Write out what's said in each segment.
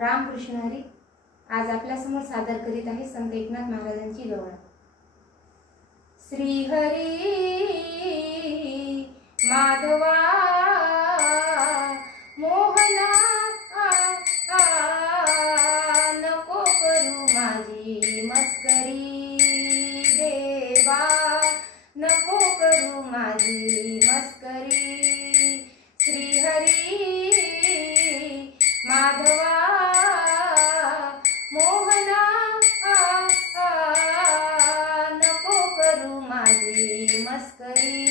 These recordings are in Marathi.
रामकृष्ण हरी आज आपल्यासमोर सादर करीत आहे संत एकनाथ महाराजांची गवळण। श्री हरी माधवा मोहना नको करू माझी मस्करी देवा, नको करू माझी मस्करी। श्री हरी माधवा मोहना नको करू माझी मस्करी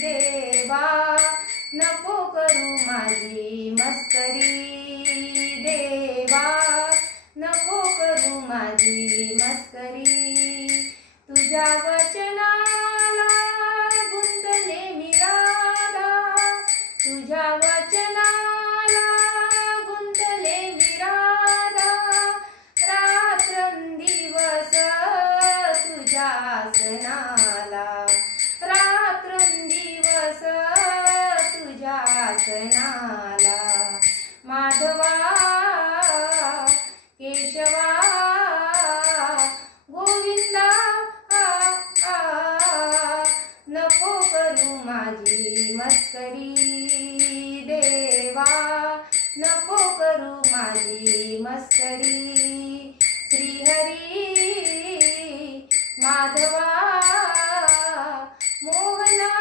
देवा, नको करू माझी मस्करी देवा, नको करू माझी मस्करी। तुझ्या वचनाला गुंतले मी राधा, तुझ्या वचनाला गुंतले मी राधा, रात्रंदिवस तुझ्या आसनाला, रात्रंदिवस तुझ्या आसनाला। माधवा केशवा गोविंदा नको करू माझी मस्करी देवा, नको करू माझी मस्करी। श्री हरी माधवा मोहना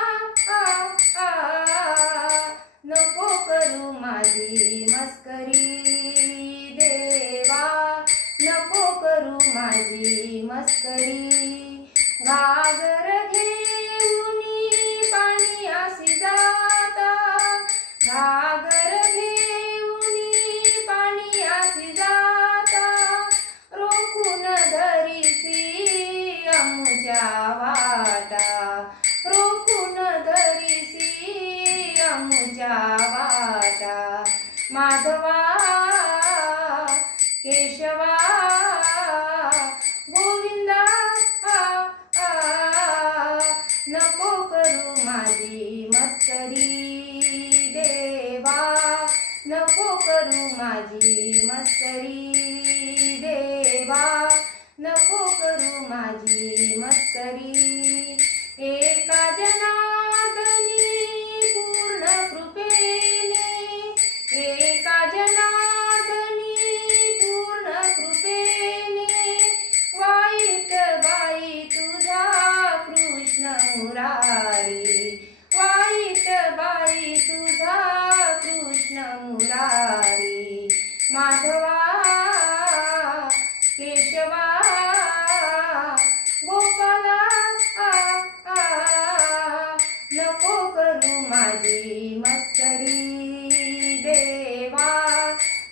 नको करू माझी मस्करी देवा, नको करू माझी मस्करी। घागर घेऊनी पाणी आसी जाता, घागर घेऊनी पाणी आसी जाता, रोखून धरिसी आमुच्या वाटा, रोखून धरिसी आमुच्या वाटा। माधवा केशवा गोविंदा नको करू माझी मस्करी देवा, नको करू माझी मस्करी देवा, नको करू माझी मस्करी। एका जनार्दनी पूर्ण कृपेने, एका जनार्दनी पूर्ण कृपेने, वाईट बाई तुझा कृष्ण मुरारी, वाईट बाई तुझा कृष्ण मुरारी। माधवा केशवा गोपाला नको करू माझी मस्करी देवा,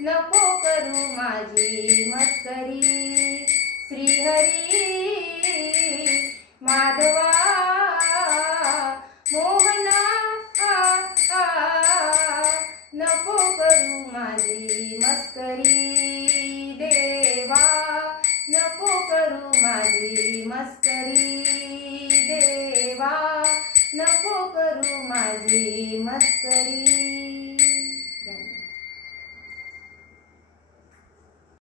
नको करू माझी मस्करी। श्री हरी माधवा मोहना नको करू माझी मस्करी देवा, नको करू माझी मस्करी देवा, नको करू माझी मस्करी।